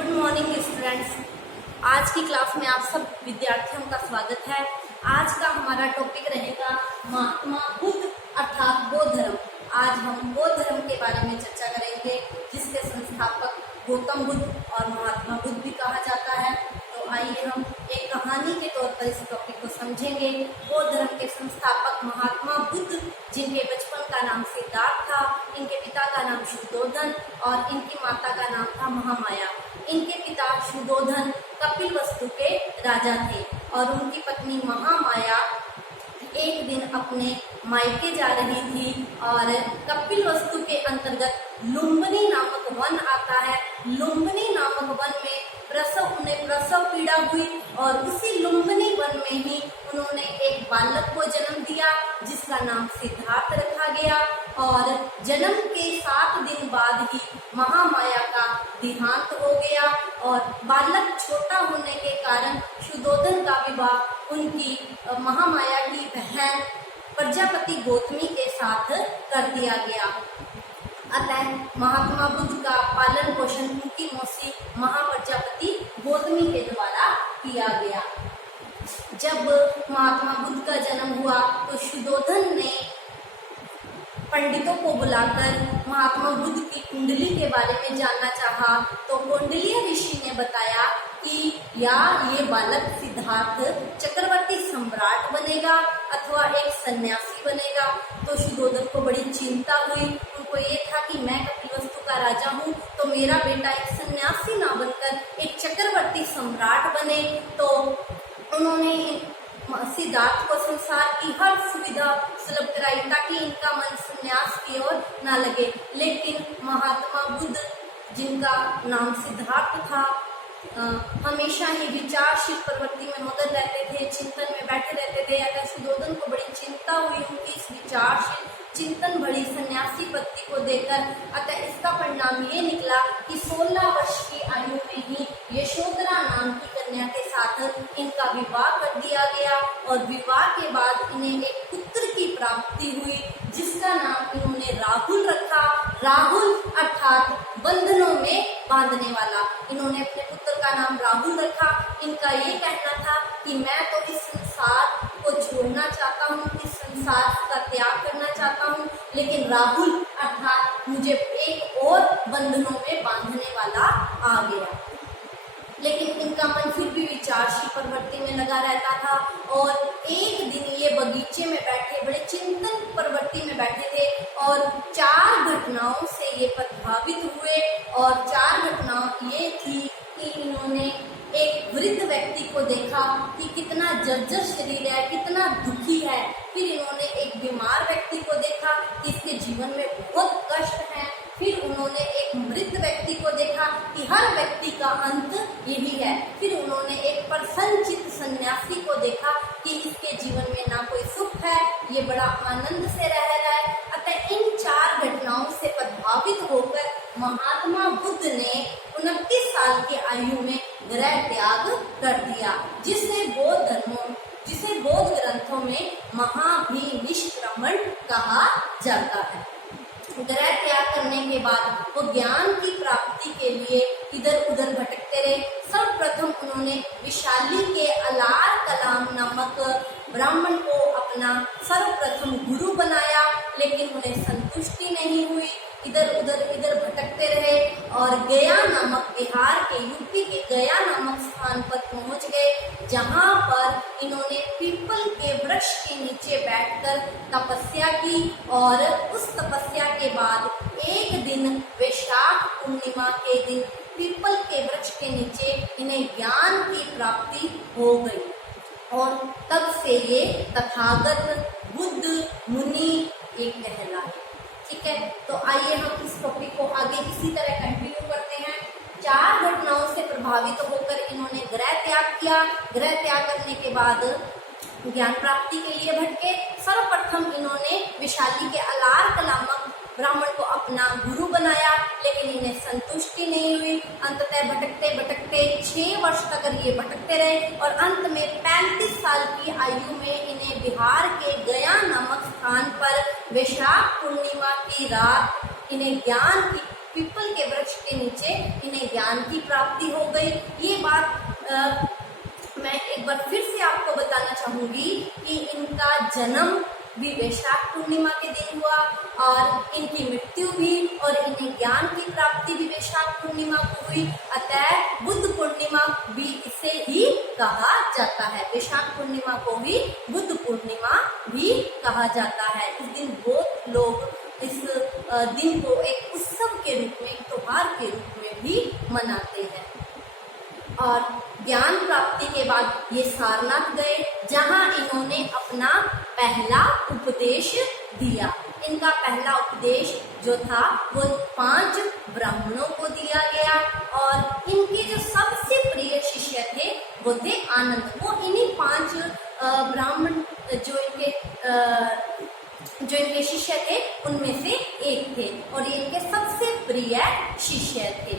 Good morning students. आज की class में आप सब विद्यार्थियों का स्वागत है। आज का हमारा टॉपिक रहेगा महात्मा बुद्ध अर्थात बौद्ध धर्म। आज हम बौद्ध धर्म के बारे में चर्चा करेंगे, जिसके संस्थापक गौतम बुद्ध और महात्मा बुद्ध भी कहा जाता है। तो आइए हम एक कहानी के तौर पर इस टॉपिक को समझेंगे। बौद्ध धर्म के संस्थापक महात्मा बुद्ध, जिनके बचपन का नाम सिद्धार्थ था, इनके पिता का नाम शुद्धोधन और इनकी माता का नाम था महामाया। इनके पिता शुद्धोधन कपिलवस्तु के राजा थे और उनकी पत्नी महामाया एक दिन अपने मायके जा रही थी और कपिलवस्तु के अंतर्गत लुम्बिनी नामक वन आता है। लुम्बिनी नामक वन में उन्हें प्रसव पीड़ा हुई और उसी लुम्बिनी वन में ही उन्होंने एक बालक को जन्म दिया, जिसका नाम सिद्धार्थ रखा गया। और जन्म के 7 दिन बाद ही महामाया का देहांत हो गया और बालक छोटा होने के कारण शुद्धोधन का विवाह उनकी महामाया की बहन प्रजापति गौतमी के साथ कर दिया गया। अतः महात्मा बुद्ध का पालन पोषण उनकी मौसी महाप्रजापति गौतमी के द्वारा किया गया। जब महात्मा बुद्ध का जन्म हुआ तो शुद्धोधन ने पंडितों को बुलाकर महात्मा बुद्ध की कुंडली के बारे में जानना चाहा। तो कौंडिल्य ऋषि ने बताया कि ये बालक सिद्धार्थ चक्रवर्ती सम्राट बनेगा अथवा एक सन्यासी बनेगा। तो शुद्धोधन को बड़ी चिंता हुई। उनको ये था कि मैं कपिलवस्तु का राजा हूँ, तो मेरा बेटा एक सन्यासी ना बनकर एक चक्रवर्ती सम्राट बने। तो उन्होंने सिद्धार्थ को संसार की हर सुविधा सुलभ कराई ताकि इनका मन संन्यास की ओर न लगे। लेकिन महात्मा बुद्ध, जिनका नाम सिद्धार्थ था, हमेशा ही विचारशील प्रवृत्ति में मगन रहते थे, चिंतन में बैठे रहते थे। अतः शुद्धोधन को बड़ी चिंता हुई उनकी इस विचारशील चिंतन भरी सन्यासी पत्नी को देखकर। अतः इसका परिणाम ये निकला कि 16 वर्ष की आयु में ही यशोधरा नाम की कन्या के साथ इनका विवाह कर दिया गया और विवाह के बाद इन्हें एक पुत्र की प्राप्ति हुई, जिसका नाम इन्होंने राहुल रखा। राहुल अर्थात बंधनों में बांधने वाला। इन्होंने अपने पुत्र का नाम राहुल रखा। इनका ये कहना था कि मैं तो इस संसार को छोड़ना चाहता हूँ, इस संसार का त्याग करना चाहता हूँ, लेकिन राहुल अर्थात मुझे एक और बंधनों में बांधने वाला आ गया। लेकिन इनका मन फिर भी विचारशील प्रवृत्ति में लगा रहता था और एक दिन ये बगीचे में बैठे बड़े चिंतन प्रवृत्ति में बैठे थे और 4 घटनाओं से ये प्रभावित हुए। और 4 घटनाएं ये थी कि इन्होंने एक वृद्ध व्यक्ति को देखा कि कितना जर्जर शरीर है, कितना दुखी है। फिर इन्होंने एक बीमार व्यक्ति को देखा कि इसके जीवन में बहुत कष्ट है। फिर उन्होंने एक मृत व्यक्ति को देखा कि हर व्यक्ति का अंत यही है। फिर उन्होंने एक प्रसन्नचित्त सन्यासी को देखा कि इसके जीवन में ना कोई सुख है, ये बड़ा आनंद से रह रहा है। अतः इन 4 घटनाओं से प्रभावित होकर महात्मा बुद्ध ने 29 साल की आयु में गृह त्याग कर दिया, जिसे बौद्ध ग्रंथों में महाभिनिष्क्रमण कहा जाता है। गृह त्याग करने के बाद वो ज्ञान की प्राप्ति के लिए इधर उधर भटकते रहे। सर्वप्रथम उन्होंने विशाली के अलार कलाम नामक ब्राह्मण को अपना सर्वप्रथम गुरु बनाया, लेकिन उन्हें संतुष्टि नहीं हुई। इधर उधर भटकते रहे और गया नामक बिहार के यूपी के गया नामक स्थान पर पहुंच गए, जहां पर इन्होंने पीपल के वृक्ष के नीचे बैठकर तपस्या की। और उस तपस्या के बाद एक दिन वैशाख पूर्णिमा के दिन पीपल के वृक्ष के नीचे इन्हें ज्ञान की प्राप्ति हो गई और तब से ये तथागत बुद्ध मुनि एक कहलाए। ठीक है, तो आइए हम इस टॉपिक को आगे इसी तरह कंटिन्यू करते हैं। 4 घटनाओं से प्रभावित होकर इन्होंने गृह त्याग किया। गृह त्याग करने के बाद ज्ञान प्राप्ति के लिए भटके। सर्वप्रथम इन्होंने विशाली के अलार कलामक ब्राह्मण को अपना गुरु बनाया, लेकिन इन्हें संतुष्टि नहीं हुई। अंततः भटकते भटकते 6 वर्ष तक ये भटकते रहे और अंत में 35 साल की आयु में इन्हें बिहार के गया नामक स्थान पर वैशाख पूर्णिमा की रात इन्हें ज्ञान की पीपल के वृक्ष के नीचे इन्हें ज्ञान की प्राप्ति हो गई। ये बात मैं एक बार फिर से आपको बताना चाहूंगी कि इनका जन्म भी वैशाख पूर्णिमा के दिन हुआ और इनकी मृत्यु भी और इन्हें ज्ञान की प्राप्ति भी वैशाख पूर्णिमा को हुई। अतः बुद्ध पूर्णिमा भी इसे ही कहा जाता है। वैशाख पूर्णिमा को ही बुद्ध पूर्णिमा भी कहा जाता है। इस दिन बहुत लोग इस दिन को एक उत्सव के रूप में, त्योहार के रूप में भी मनाते हैं। और ज्ञान प्राप्ति के बाद ये सारनाथ गए, जहां इन्होंने अपना पहला उपदेश दिया। इनका पहला उपदेश जो था वो 5 ब्राह्मणों को दिया गया और इनके जो सबसे प्रिय शिष्य थे वो थे आनंद। वो इन्हीं 5 ब्राह्मण जो इनके शिष्य थे उनमें से एक थे और ये इनके सबसे प्रिय शिष्य थे।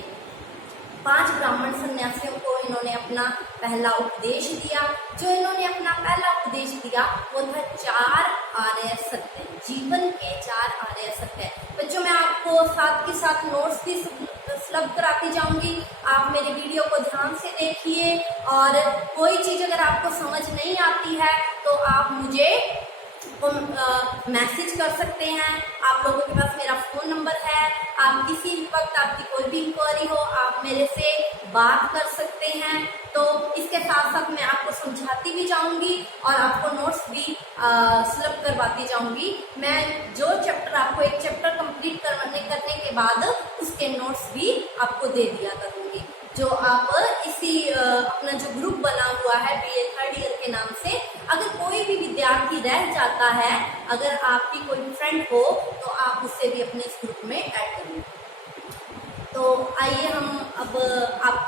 5 ब्राह्मण सन्यासियों को इन्होंने अपना पहला उपदेश दिया। जो इन्होंने अपना पहला उपदेश दिया वो था 4 आर्य सत्य, जीवन के 4 आर्य सत्य। बच्चों, मैं आपको साथ के साथ नोट्स भी सुलभ कराती जाऊंगी। आप मेरे वीडियो को ध्यान से देखिए और कोई चीज अगर आपको समझ नहीं आती है तो आप मुझे मैसेज कर सकते हैं। आप लोगों के पास मेरा फोन नंबर है। आप किसी भी वक्त आपकी कोई भी इंक्वायरी हो आप मेरे से बात कर सकते हैं। तो इसके साथ साथ मैं आपको समझाती भी जाऊंगी और आपको नोट्स भी सुलभ करवाती जाऊंगी। मैं जो चैप्टर आपको एक चैप्टर कंप्लीट करने के बाद उसके नोट्स भी आपको दे दिया करूंगी। जो आप इसी अपना जो ग्रुप बना हुआ है BA 3rd ईयर के नाम से, अगर कोई भी विद्यार्थी रह जाता है, अगर आपकी कोई फ्रेंड हो तो आप उससे भी अपने इस ग्रुप में ऐड करें। तो आइए हम अब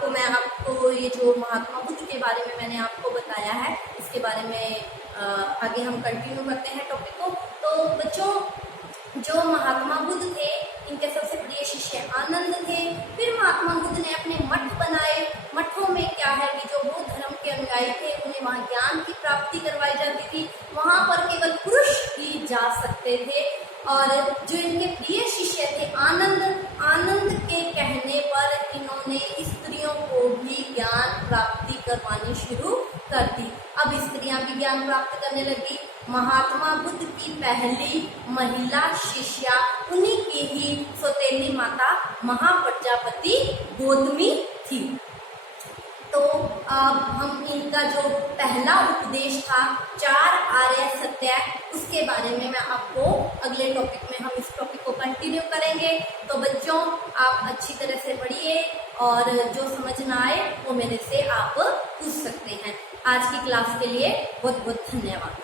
मैं आपको ये जो महात्मा बुद्ध के बारे में मैंने आपको बताया है इसके बारे में आगे हम कंटिन्यू करते हैं टॉपिक को। तो बच्चों, जो महात्मा बुद्ध थे इनके सबसे प्रिय शिष्य आनंद थे। फिर महात्मा बुद्ध ने अपने मठ बनाए। मठों में क्या है कि जो बौद्ध धर्म के अनुयायी थे उन्हें वहाँ ज्ञान की प्राप्ति करवाई जाती थी। वहाँ पर केवल पुरुष ही जा सकते थे। और जो इनके प्रिय शिष्य थे आनंद के कहने पर इन्होंने स्त्रियों को भी ज्ञान प्राप्ति करवानी शुरू कर दी। अब स्त्रियां भी ज्ञान प्राप्त करने लगी। महात्मा बुद्ध की पहली महिला शिष्या उन्हीं की ही सौतेली माता महाप्रजापति गौतमी थी। तो अब हम इनका जो पहला उपदेश था 4 आर्य सत्य, उसके बारे में मैं आपको अगले टॉपिक में हम इस टॉपिक को कंटिन्यू करेंगे। तो बच्चों, आप अच्छी तरह से पढ़िए और जो समझ ना आए वो मेरे से आप पूछ सकते हैं। आज की क्लास के लिए बहुत बहुत धन्यवाद।